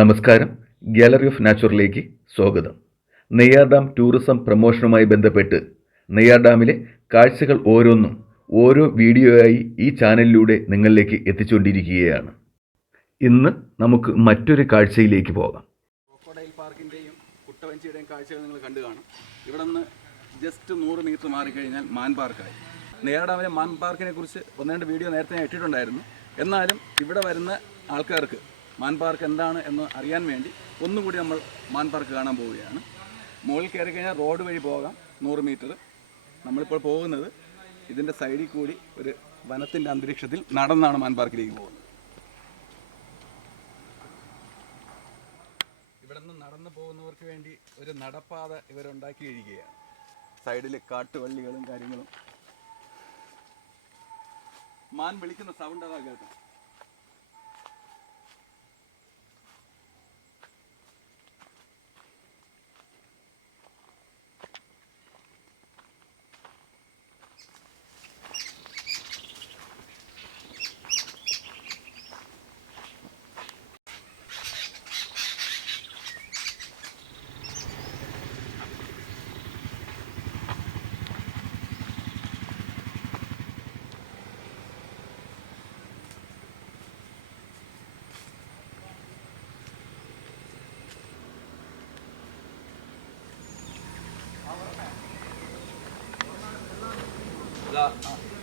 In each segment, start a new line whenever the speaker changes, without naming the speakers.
നമസ്കാരം. Gallery of നാച്ചുറലിലേക്ക് സ്വാഗതം. Neyyar dam tourism പ്രമോഷനുമായി ബന്ധപ്പെട്ട് നെയ്യാർ ഡാമിലെ കാഴ്ചകൾ ഓരോന്നും ഓരോ വീഡിയോയായി ഈ ചാനലിലൂടെ നിങ്ങളിലേക്ക് എത്തിച്ചുകൊണ്ടിരിക്കുകയാണ്. ഇന്ന് നമുക്ക് മറ്റൊരു കാഴ്ചയിലേക്ക് പോകാം. ക്രോക്കോഡൈൽ കുട്ടവഞ്ചിയുടെയും കാഴ്ചകൾ നിങ്ങൾ കണ്ടു കാണും. ഇവിടെ നിന്ന് ജസ്റ്റ് നൂറ് മീറ്റർ മാറിക്കഴിഞ്ഞാൽ മാൻ പാർക്കായി. നെയ്യാർഡാമിലെ മാൻ പാർക്കിനെ കുറിച്ച് ഒന്ന് രണ്ട് വീഡിയോ നേരത്തെ ഞാൻ ഇട്ടിട്ടുണ്ടായിരുന്നു. എന്നാലും ഇവിടെ വരുന്ന ആൾക്കാർക്ക് മാൻ പാർക്ക് എന്താണ് എന്ന് അറിയാൻ വേണ്ടി ഒന്നുകൂടി നമ്മൾ മാൻ പാർക്ക് കാണാൻ പോവുകയാണ്. മുകളിൽ കയറി കഴിഞ്ഞാൽ റോഡ് വഴി പോകാം നൂറ് മീറ്റർ. നമ്മളിപ്പോൾ പോകുന്നത് ഇതിന്റെ സൈഡിൽ കൂടി ഒരു വനത്തിന്റെ അന്തരീക്ഷത്തിൽ നടന്നാണ് മാൻ പാർക്കിലേക്ക് പോകുന്നത്. ഇവിടെ നിന്ന് നടന്നു പോകുന്നവർക്ക് വേണ്ടി ഒരു നടപ്പാത ഇവരുണ്ടാക്കി കഴിയുകയാണ് സൈഡിൽ കാട്ടുവള്ളികളും കാര്യങ്ങളും. മാൻ വിളിക്കുന്ന സൗണ്ട് അതാ കേൾക്കാം ആ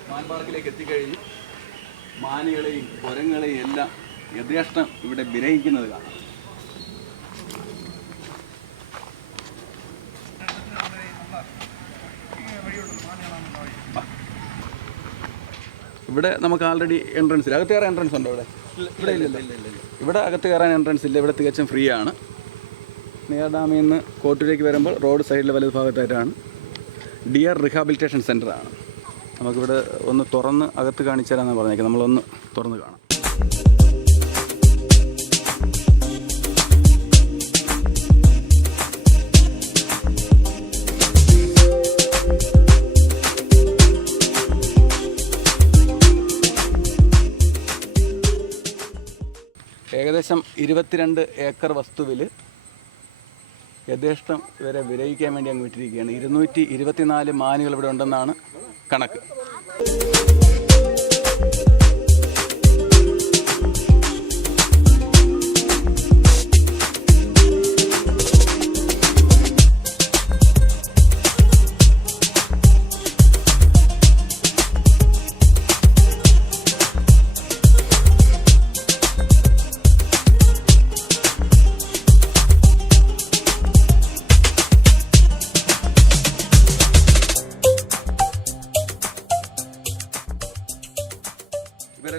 മാൻ പാർക്കിലേക്ക് എത്തിക്കഴിഞ്ഞ് മാനുകളെയും കുരങ്ങളെയും എല്ലാം യഥേഷ്ടം ഇവിടെ വിരയിക്കുന്നത് കാണാം. ഇവിടെ നമുക്ക് ആൾറെഡി എൻട്രൻസ് ഇല്ല. അകത്ത് കയറാൻ എൻട്രൻസ് ഉണ്ടോ ഇവിടെ? ഇവിടെ ഇല്ലല്ലോ. ഇവിടെ അകത്ത് കയറാൻ എൻട്രൻസ് ഇല്ല. ഇവിടെ തികച്ചും ഫ്രീ ആണ്. നിയർ ഡാമിൽ നിന്ന് കോട്ടൂരേക്ക് വരുമ്പോൾ റോഡ് സൈഡിലെ വലത് ഭാഗത്തായിട്ടാണ് ഡിയർ റിഹാബിലിറ്റേഷൻ സെന്ററാണ് ആണ്. നമുക്കിവിടെ ഒന്ന് തുറന്ന് അകത്ത് കാണിച്ചു തരാമെന്ന് പറഞ്ഞേക്കാം നമ്മളൊന്ന് തുറന്ന് കാണാം. ഏകദേശം ഇരുപത്തിരണ്ട് ഏക്കർ വസ്തുവിൽ യഥേഷ്ടം ഇവരെ വിരയിക്കാൻ വേണ്ടി അങ്ങ് വിട്ടിരിക്കുകയാണ്. ഇരുന്നൂറ്റി ഇരുപത്തിനാല് മാനുകൾ ഇവിടെ ഉണ്ടെന്നാണ് കണക്ക്.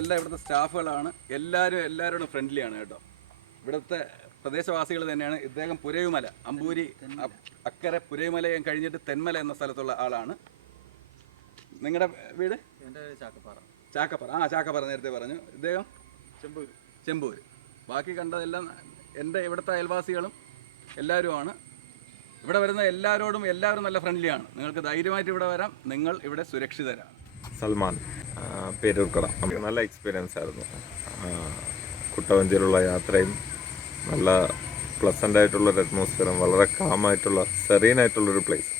ഇവരെല്ലാം ഇവിടുത്തെ സ്റ്റാഫുകളാണ്. എല്ലാവരും എല്ലാവരോടും ഫ്രണ്ട്ലിയാണ് കേട്ടോ. ഇവിടുത്തെ പ്രദേശവാസികൾ തന്നെയാണ്. ഇദ്ദേഹം പുരയുമല അമ്പൂരി അക്കരെ പുരയുമലയും കഴിഞ്ഞിട്ട് തെന്മല എന്ന സ്ഥലത്തുള്ള ആളാണ്. നിങ്ങളുടെ വീട്?
ചാക്കപ്പാറ ചാക്കപ്പാറ.
ചാക്കപ്പറ. ആ ചാക്കപ്പാറ നേരത്തെ പറഞ്ഞു. ഇദ്ദേഹം? ചെമ്പൂർ ചെമ്പൂർ ബാക്കി കണ്ടതെല്ലാം എന്റെ ഇവിടുത്തെ അയൽവാസികളും എല്ലാവരുമാണ് ഇവിടെ വരുന്ന എല്ലാവരോടും എല്ലാവരും നല്ല ഫ്രണ്ട്ലിയാണ് നിങ്ങൾക്ക് ധൈര്യമായിട്ട് ഇവിടെ വരാം. നിങ്ങൾ ഇവിടെ സുരക്ഷിതരാണ്
സൽമാൻ പേരൂർക്കട. നല്ല എക്സ്പീരിയൻസ് ആയിരുന്നു. കുട്ടവഞ്ചിയിലുള്ള യാത്രയും നല്ല പ്ലസന്റ് ആയിട്ടുള്ളൊരു അറ്റ്മോസ്ഫിയറും വളരെ കാമായിട്ടുള്ള സെറീൻ ആയിട്ടുള്ളൊരു പ്ലേസ്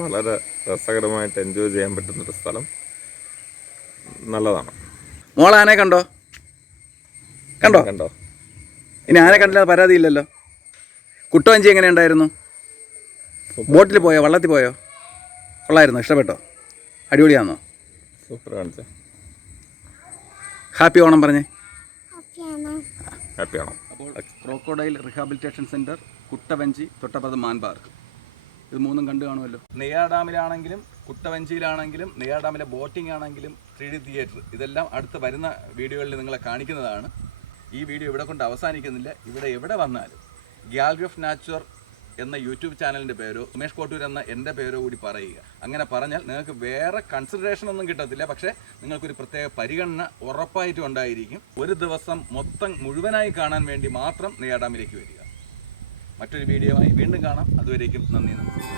വളരെ രസകരമായിട്ട് എൻജോയ് ചെയ്യാൻ പറ്റുന്നൊരു സ്ഥലം. നല്ലതാണ്.
മോൾ ആനെ കണ്ടോ? കണ്ടോ? കണ്ടോ? ഇനി ആനെ കണ്ടില്ല പരാതിയില്ലല്ലോ കുട്ടവഞ്ചി എങ്ങനെ ഉണ്ടായിരുന്നു? ബോട്ടിൽ പോയോ? വള്ളത്തിൽ പോയോ? കൊള്ളായിരുന്നു ഇഷ്ടപ്പെട്ടോ? അടിപൊളിയാണോ സൂപ്പർ കാണിച്ച ഹാപ്പി ഓണം പറഞ്ഞേ.
ഹാപ്പി ഓണം അപ്പോൾ
ക്രോക്കോഡൈൽ റീഹാബിലിറ്റേഷൻ സെന്റർ കുട്ടവഞ്ചി തൊട്ടപ്പുറത്ത് മാൻപാർക്ക്. ഇത് മൂന്നും കണ്ടു കാണുമല്ലോ. നെയ്യാർ ഡാമിലാണെങ്കിലും കുട്ടവഞ്ചിയിലാണെങ്കിലും നെയ്യാർ ഡാമിലെ ബോട്ടിംഗ് ആണെങ്കിലും ത്രീ ഡി തിയേറ്റർ. ഇതെല്ലാം അടുത്ത് വരുന്ന വീഡിയോകളിൽ നിങ്ങളെ കാണിക്കുന്നതാണ്. ഈ വീഡിയോ ഇവിടെ കൊണ്ട് അവസാനിക്കുന്നില്ല. ഇവിടെ എവിടെ വന്നാലും. ഗാലറി ഓഫ് നാച്ചുർ എന്ന യൂട്യൂബ് ചാനലിന്റെ പേരോ ഉമേഷ് കോട്ടൂർ എന്ന എന്റെ പേരോ കൂടി പറയുക. അങ്ങനെ പറഞ്ഞാൽ നിങ്ങൾക്ക് വേറെ കൺസിഡറേഷൻ ഒന്നും കിട്ടത്തില്ല. പക്ഷേ നിങ്ങൾക്കൊരു പ്രത്യേക പരിഗണന ഉറപ്പായിട്ടും ഉണ്ടായിരിക്കും. ഒരു ദിവസം മൊത്തം മുഴുവനായി കാണാൻ വേണ്ടി മാത്രം നെയ്യാഡാമിലേക്ക് വരിക. മറ്റൊരു വീഡിയോയുമായി വീണ്ടും കാണാം. അതുവരേക്കും നന്ദി നമസ്കാരം.